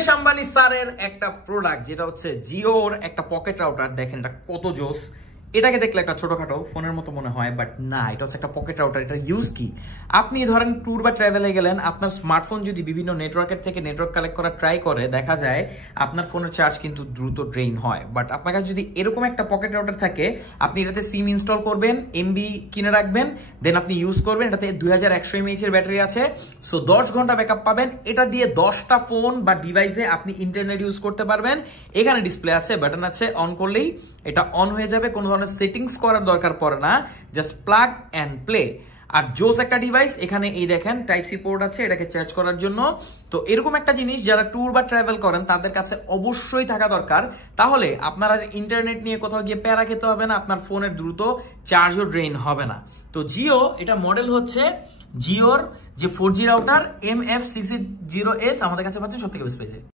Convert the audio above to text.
মুকেশ আম্বানি স্যারের একটা প্রোডাক্ট যেটা হচ্ছে জিওর একটা পকেট রাউটার। দেখেন এটা কত জোস। এটাকে দেখলে একটা ছোটখাটো ফোনের মতো মনে হয়, বাট না, এটা হচ্ছে একটা পকেট রাউটার। এটা ইউজ কি, আপনি ধরেন ট্যুর বা ট্রাভেলে গেলেন, আপনার স্মার্টফোন যদি বিভিন্ন নেটওয়ার্কের থেকে নেটওয়ার্ক কালেক্ট করা ট্রাই করে, দেখা যায় আপনার ফোনের চার্জ কিন্তু দ্রুত ড্রেইন হয়। বাট আপনার কাছে যদি এরকম একটা পকেট রাউটার থাকে, আপনি এটাতে সিম ইনস্টল করবেন, এমবি কিনে রাখবেন, দেন আপনি ইউজ করবেন। এটাতে 2100 mAh এর ব্যাটারি আছে, সো 10 ঘন্টা ব্যাকআপ পাবেন। এটা দিয়ে 10টা ফোন বা ডিভাইসে আপনি ইন্টারনেট ইউজ করতে পারবেন। এখানে ডিসপ্লে আছে, বাটন আছে, অন করলেই এটা অন হয়ে যাবে। কোনো ধরনের সেটিংস করার দরকার পড়ে না, জাস্ট প্লাগ অ্যান্ড প্লে। আর জোস একটা ডিভাইস। এখানে এই দেখেন টাইপ সি পোর্ট আছে এটাকে চার্জ করার জন্য। তো এরকম একটা জিনিস যারা ট্যুর বা ট্রাভেল করেন তাদের কাছে অবশ্যই থাকা দরকার। তাহলে আপনার আর ইন্টারনেট নিয়ে কোথাও গিয়ে প্যারা খেতে হবে না, আপনার ফোনের দ্রুত চার্জও ড্রেইন হবে না। তো জিও, এটা মডেল হচ্ছে জিওর যে 4G রাউটার MF660S, আমাদের কাছে পাচ্ছেন সবথেকে বেস্ট প্রাইসে।